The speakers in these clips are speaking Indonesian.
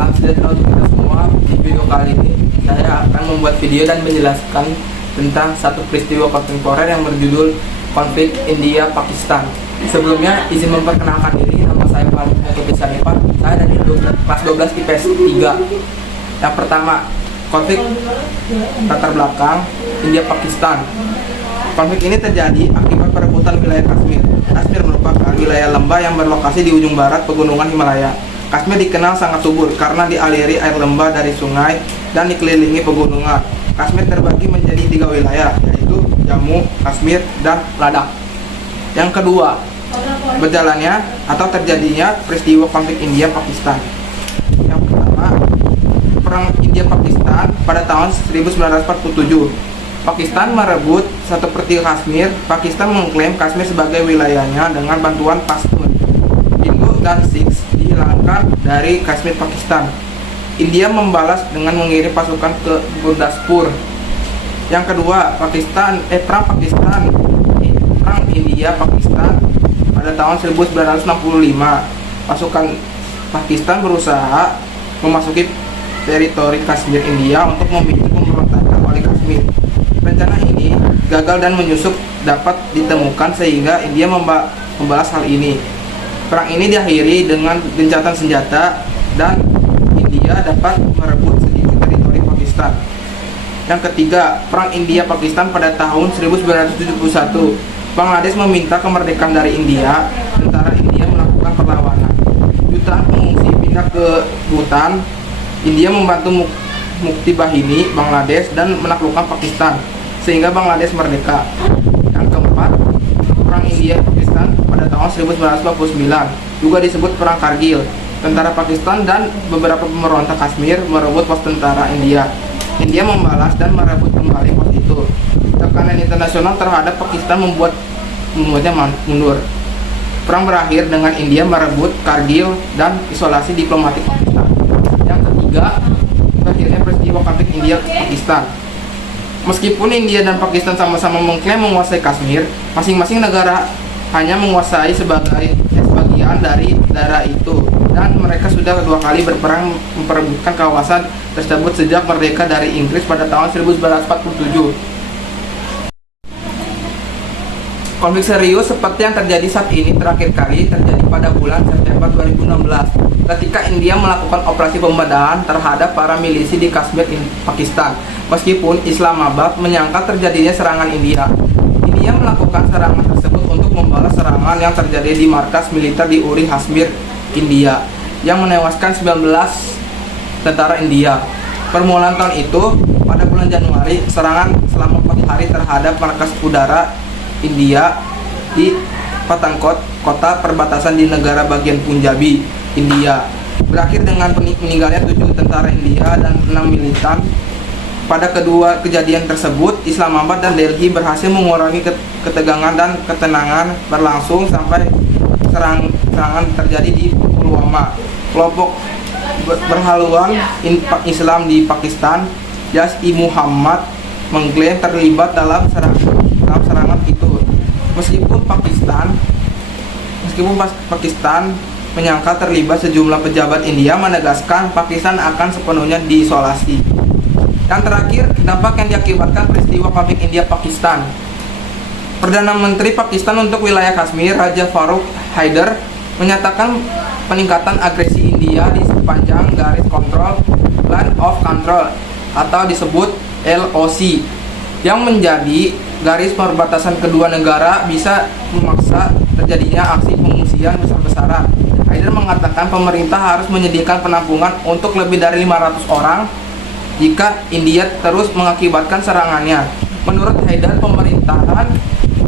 Salam sejahtera untuk kita semua. Di video kali ini saya akan membuat video dan menjelaskan tentang satu peristiwa kontemporer yang berjudul konflik India-Pakistan. Sebelumnya izin memperkenalkan diri, nama saya Pak Muhammad Sanifah. Saya dari kelas 12 IPS 3. Yang pertama, konflik latar belakang India-Pakistan. Konflik ini terjadi akibat perebutan wilayah Kashmir. Kashmir merupakan wilayah lembah yang berlokasi di ujung barat pegunungan Himalaya. Kashmir dikenal sangat subur karena dialiri air lembah dari sungai dan dikelilingi pegunungan. Kashmir terbagi menjadi 3 wilayah, yaitu Jammu, Kashmir, dan Ladakh. Yang kedua, berjalannya atau terjadinya peristiwa konflik India-Pakistan. Yang pertama, Perang India-Pakistan pada tahun 1947. Pakistan merebut 1/3 Kashmir. Pakistan mengklaim Kashmir sebagai wilayahnya dengan bantuan Pashtun. Hindu dan Sikhs dihilangkan dari Kashmir Pakistan. India membalas dengan mengirim pasukan ke Gurdaspur. Yang kedua, Perang India-Pakistan pada tahun 1965. Pasukan Pakistan berusaha memasuki teritori Kashmir India untuk memicu pemberontakan oleh Kashmir. Rencana ini gagal dan menyusup dapat ditemukan sehingga India membalas hal ini. Perang ini diakhiri dengan gencatan senjata dan India dapat merebut sedikit teritori Pakistan. Yang ketiga, Perang India-Pakistan pada tahun 1971. Bangladesh meminta kemerdekaan dari India. Tentara India melakukan perlawanan. Jutaan pengungsi pindah ke Bhutan. India membantu Mukti Bahini Bangladesh dan menaklukkan Pakistan sehingga Bangladesh merdeka. Yang keempat, Perang India-Pakistan pada tahun 1949 juga disebut Perang Kargil. Tentara Pakistan dan beberapa pemberontak Kashmir merebut pos tentara India. India membalas dan merebut kembali pos itu. Tekanan internasional terhadap Pakistan membuatnya mundur. Perang berakhir dengan India merebut Kargil dan isolasi diplomatik Pakistan. Yang ketiga, berakhirnya peristiwa konflik India-Pakistan. Meskipun India dan Pakistan sama-sama mengklaim menguasai Kashmir, masing-masing negara hanya menguasai sebagian dari daerah itu, dan mereka sudah 2 kali berperang memperebutkan kawasan tersebut sejak merdeka dari Inggris pada tahun 1947. Konflik serius seperti yang terjadi saat ini terakhir kali terjadi pada bulan September 2016 ketika India melakukan operasi pembedahan terhadap para milisi di Kashmir, Pakistan. Meskipun Islamabad menyangka terjadinya serangan India melakukan serangan tersebut untuk membalas serangan yang terjadi di markas militer di Uri, Kashmir, India yang menewaskan 19 tentara India. Permulaan tahun itu, pada bulan Januari, serangan selama 4 hari terhadap markas udara India di Pathankot, kota perbatasan di negara bagian Punjabi, India, berakhir dengan meninggalnya 7 tentara India dan 6 militan. Pada kedua kejadian tersebut, Islamabad dan Delhi berhasil mengurangi ketegangan dan ketenangan berlangsung sampai serangan terjadi di Pulwama. Kelompok berhaluan Islam di Pakistan, Jaish-i-Muhammad, mengklaim terlibat dalam serangan itu. Meskipun Pakistan menyangka terlibat, sejumlah pejabat India menegaskan Pakistan akan sepenuhnya diisolasi. Yang terakhir, dampak yang diakibatkan peristiwa konflik India-Pakistan. Perdana Menteri Pakistan untuk wilayah Kashmir, Raja Farooq Haider, menyatakan peningkatan agresi India di sepanjang garis kontrol Line of Control atau disebut LOC, yang menjadi garis perbatasan kedua negara, bisa memaksa terjadinya aksi pengungsian besar-besaran. Haider mengatakan pemerintah harus menyediakan penampungan untuk lebih dari 500 orang jika India terus mengakibatkan serangannya. Menurut Haider, pemerintahan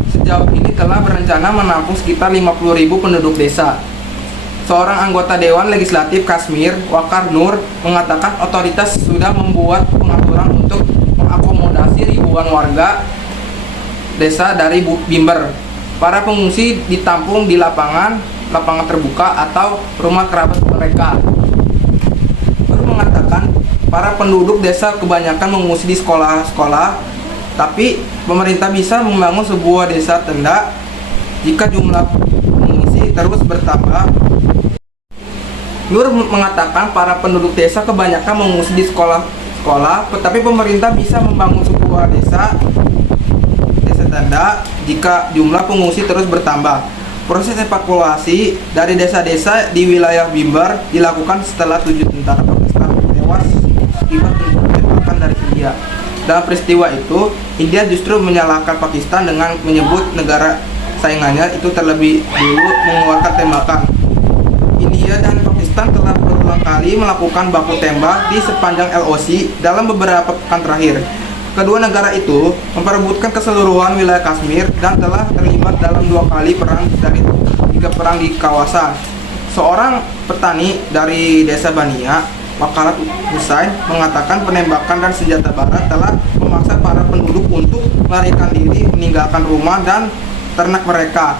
sejauh ini telah berencana menampung sekitar 50.000 penduduk desa. Seorang anggota Dewan Legislatif Kashmir, Waqar Nur, mengatakan otoritas sudah membuat pengaturan untuk mengakomodasi ribuan warga desa dari Bimber. Para pengungsi ditampung di lapangan terbuka atau rumah kerabat mereka. Nur mengatakan para penduduk desa kebanyakan mengungsi di sekolah-sekolah, tapi pemerintah bisa membangun sebuah desa tenda jika jumlah pengungsi terus bertambah. Nur mengatakan para penduduk desa kebanyakan mengungsi di sekolah-sekolah, tetapi pemerintah bisa membangun sebuah desa tanda jika jumlah pengungsi terus bertambah. Proses evakuasi dari desa-desa di wilayah Bimbar dilakukan setelah 7 tentara Pakistan tewas akibat tembakan dari India. Dalam peristiwa itu, India justru menyalahkan Pakistan dengan menyebut negara saingannya itu terlebih dulu mengeluarkan tembakan. India dan Pakistan telah berulang kali melakukan baku tembak di sepanjang LOC dalam beberapa pekan terakhir. Kedua negara itu memperebutkan keseluruhan wilayah Kashmir dan telah terlibat dalam 2 kali perang dari 3 perang di kawasan. Seorang petani dari desa Bania, Wakalat Husain, mengatakan penembakan dan senjata barat telah memaksa para penduduk untuk melarikan diri, meninggalkan rumah dan ternak mereka.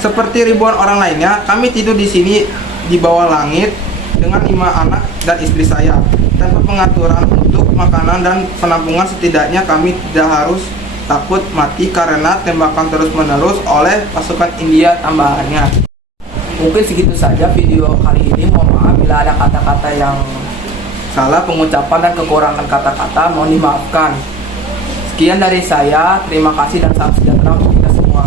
Seperti ribuan orang lainnya, kami tidur di sini di bawah langit dengan 5 anak dan istri saya. Tanpa pengaturan untuk makanan dan penampungan, setidaknya kami tidak harus takut mati karena tembakan terus-menerus oleh pasukan India, tambahannya. Mungkin segitu saja video kali ini. Mohon maaf bila ada kata-kata yang Salah pengucapan dan kekurangan kata-kata mohon dimaafkan. Sekian dari saya, terima kasih dan salam sejahtera untuk kita semua.